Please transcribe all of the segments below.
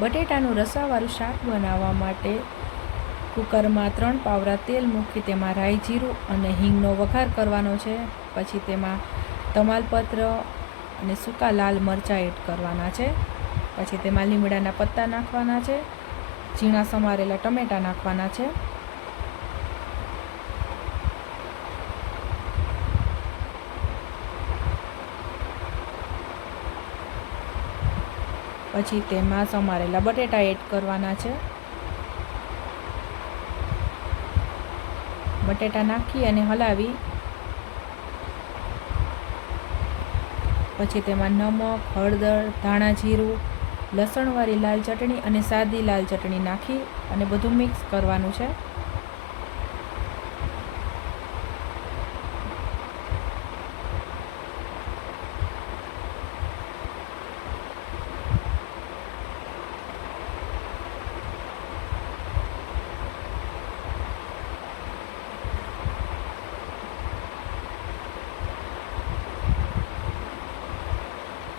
બટેટાનું રસાવાળું શાક બનાવવા માટે કુકરમાં 3 પાવરા તેલ મૂકી તેમાં રાઈ, જીરું અને હિંગનો વઘાર કરવાનો છે. પછી તેમાં તમાલપત્ર અને સૂકા લાલ મરચાં એડ કરવાના છે. પછી તેમાં લીમડાના પત્તા નાખવાના છે. ઝીણા સમારેલા ટમેટાં નાખવાના છે. પછી તેમાં સમારેલા બટેટા એડ કરવાના છે. બટેટા નાખી અને હલાવી પછી તેમાં નમક, હળદર, ધાણા જીરું, લસણવાળી લાલ ચટણી અને સાદી લાલ ચટણી નાખી અને બધું મિક્સ કરવાનું છે.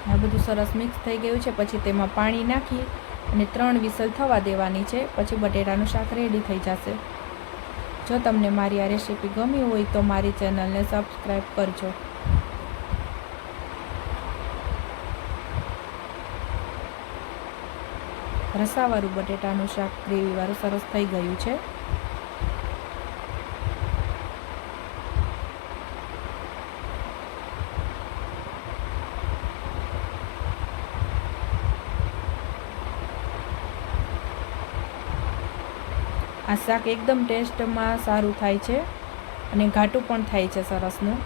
આ બધું સરસ મિક્સ થઈ ગયું છે. પછી તેમાં પાણી નાખી અને 3 વિસલ થવા દેવાની છે. પછી બટેટાનું શાક રેડી થઈ જશે. જો તમને મારી આ રેસીપી ગમી હોય તો મારી ચેનલને સબસ્ક્રાઈબ કરજો. રસાવાળું બટેટાનું શાક ગ્રેવીવાળું સરસ થઈ ગયું છે. આ શાક એકદમ ટેસ્ટમાં સારું થાય છે અને ઘાટું પણ થાય છે સરસનું.